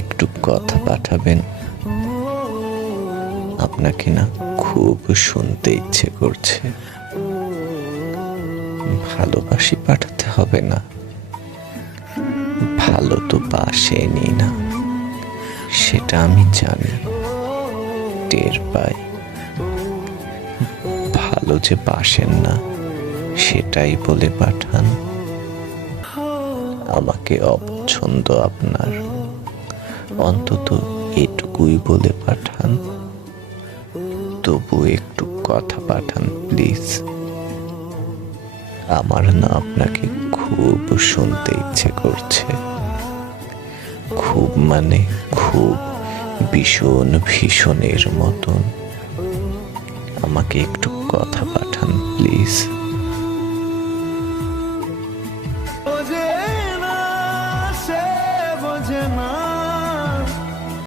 একটু কথা পাঠাবেন? আপনাকে না খুব শুনতে ইচ্ছে করছে। ভালোবাসি পাঠাতে হবে না, ভালো তো বাসেনি না, সেটা আমি জানি, টের পাই। ভালো যে বাসেন না সেটাই বলে পাঠান। আমাকে অপছন্দ আপনার, অন্তত এটুকুই বলে পাঠান। তবু একটু কথা পাঠান প্লিজ। আমার না আপনাকে খুব শুনতে ইচ্ছে করছে, খুব মানে খুব, ভীষণ ভীষণের মতন। আমাকে একটু কথা পাঠান প্লিজ। বোঝে না, সে বোঝে না।